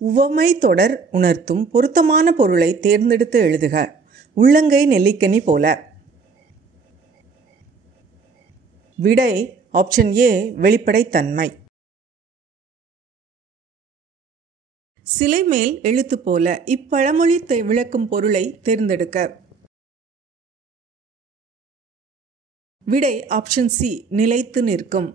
உவமை தொடர் உணர்த்தும் பொருத்தமான பொருளை தேர்ந்தெடுத்து எழுதுக. உள்ளங்கை நெல்லிக்கனி போல. விடை ஆப்ஷன் ஏ வெளிப்படைத்தன்மை. சிலை மேல் எழுத்து போல. இப்பழமொழி விளக்கும் பொருளை தேர்ந்தெடுக்க. விடை ஆப்ஷன் சி நிலைத்து நிற்கும்.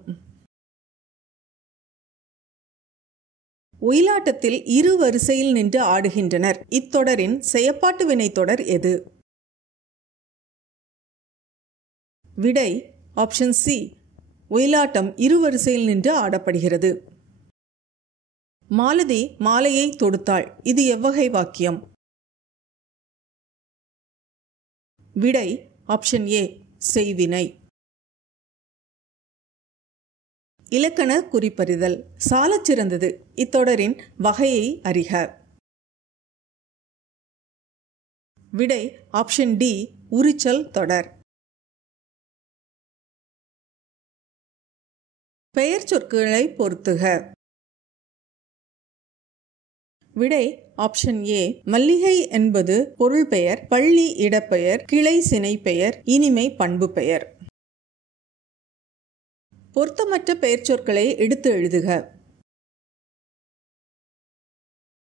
ஒயிலாட்டத்தில் இரு வரிசையில் நின்று ஆடுகின்றனர். இத்தொடரின் செயப்பாட்டு வினைத்தொடர் எது? விடை ஆப்ஷன் சி ஒயிலாட்டம் இரு வரிசையில் நின்று ஆடப்படுகிறது. மாலதி மாலையை தொடுத்தாள். இது எவ்வகை வாக்கியம்? விடை ஆப்ஷன் ஏ செய்வினை. இலக்கண குறிப்பறிதல். சாலச் சிறந்தது. இத்தொடரின் வகையை அறிக. விடை ஆப்ஷன் டி உரிச்சல் தொடர். பெயர் சொற்களை பொருத்துக. விடை ஆப்ஷன் ஏ மல்லிகை என்பது பொருள் பெயர், பள்ளி இடப்பெயர், கிளை சினை பெயர், இனிமை பண்பு பெயர். பொருத்தமற்ற பெயர் சொற்களை எடுத்து எழுதுக.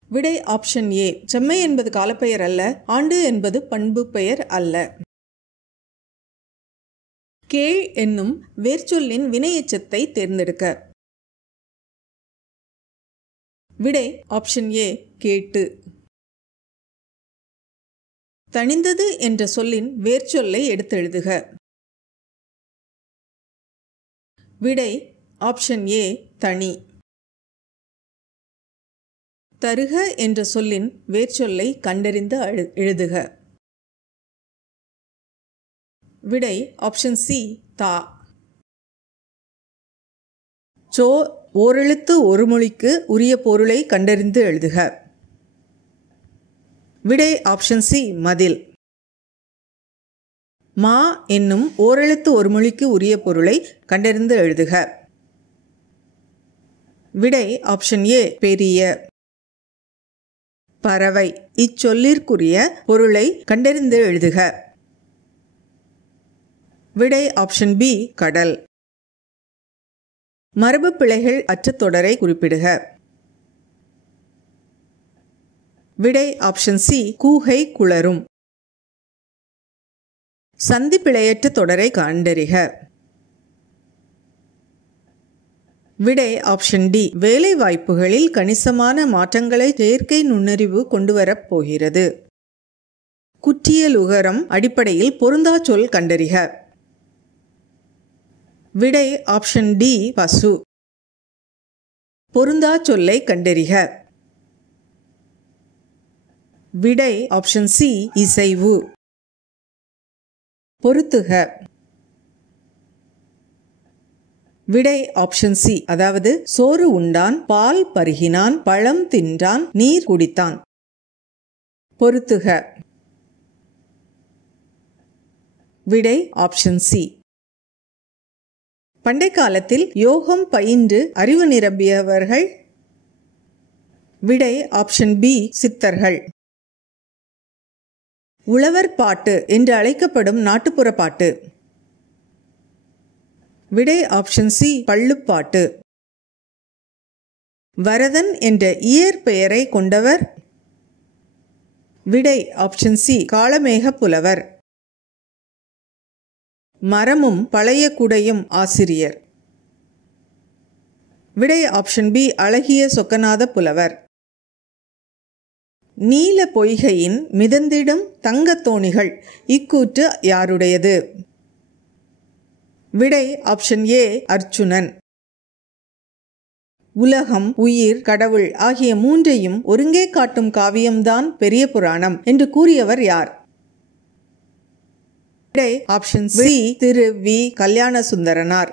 விடை ஆப்ஷன் ஏ செம்மை என்பது காலப்பெயர் அல்ல, ஆண்டு என்பது பண்பு பெயர் அல்ல. கேள் என்னும் வேர்ச்சொல்லின் வினையெச்சத்தை தேர்ந்தெடுக்க. விடை ஆப்ஷன் ஏ கேட்டு. தணிந்தது என்ற சொல்லின் வேர்ச்சொல்லை எடுத்தெழுதுக. விடை ஆப்ஷன் ஏ தனி. தருக என்ற சொல்லின் வேர்ச்சொல்லை கண்டறிந்து எழுதுக. விடை ஆப்ஷன் சி தா. சோ ஓரெழுத்து ஒரு மொழிக்கு உரிய பொருளை கண்டறிந்து எழுதுக. விடை ஆப்ஷன் சி மதில். மா என்னும் ஓரெழுத்து ஒரு மொழிக்கு உரிய பொருளை கண்டறிந்து எழுதுக. விடை ஆப்ஷன் ஏ பெரிய. பறவை இச்சொல்லிற்குரிய பொருளை கண்டறிந்து எழுதுக. விடை ஆப்ஷன் பி கடல். மரபு பிழைகள் அற்ற தொடரை குறிப்பிடுக. விடை ஆப்ஷன் சி கூகை குளரும். சந்தி பிழையற்ற தொடரை கண்டறிக. விடை ஆப்ஷன் டி வேலை வாய்ப்புகளில் கணிசமான மாற்றங்களை செயற்கை நுண்ணறிவு கொண்டுவரப் போகிறது. குற்றியலுகரம் அடிப்படையில் பொருந்தா சொல் கண்டறிக. விடை ஆப்ஷன் டி பசு. பொருந்தா சொல்லை கண்டறிக. விடை ஆப்ஷன் சி இசைவு. பொருத்துக. விடை ஆப்ஷன் சி அதாவது சோறு உண்டான், பால் பருகினான், பழம் தின்றான், நீர் குடித்தான். பொருத்துக. விடை ஆப்ஷன் சி. பண்டை காலத்தில் யோகம் பயின்று அறிவு நிரம்பியவர்கள். விடை ஆப்ஷன் பி சித்தர்கள். உழவர் பாட்டு என்று அழைக்கப்படும் நாட்டுப்புற பாட்டு. விடை ஆப்ஷன் சி பள்ளுப்பாட்டு. வரதன் என்ற இயற்பெயரை கொண்டவர். விடை ஆப்ஷன் சி காளமேக புலவர். மரமும் பழைய குடையும் ஆசிரியர். விடை ஆப்ஷன் பி அழகிய சொக்கநாத புலவர். நீல பொய்கையின் மிதந்திடும் தங்கத்தோணிகள் இக்கூற்று யாருடையது? விடை ஆப்ஷன் ஏ அர்ச்சுனன். உலகம், உயிர், கடவுள் ஆகிய மூன்றையும் ஒருங்கே காட்டும் காவியம்தான் பெரிய புராணம் என்று கூறியவர் யார்? விடை ஆப்ஷன் சி திரு வி கல்யாண சுந்தரனார்.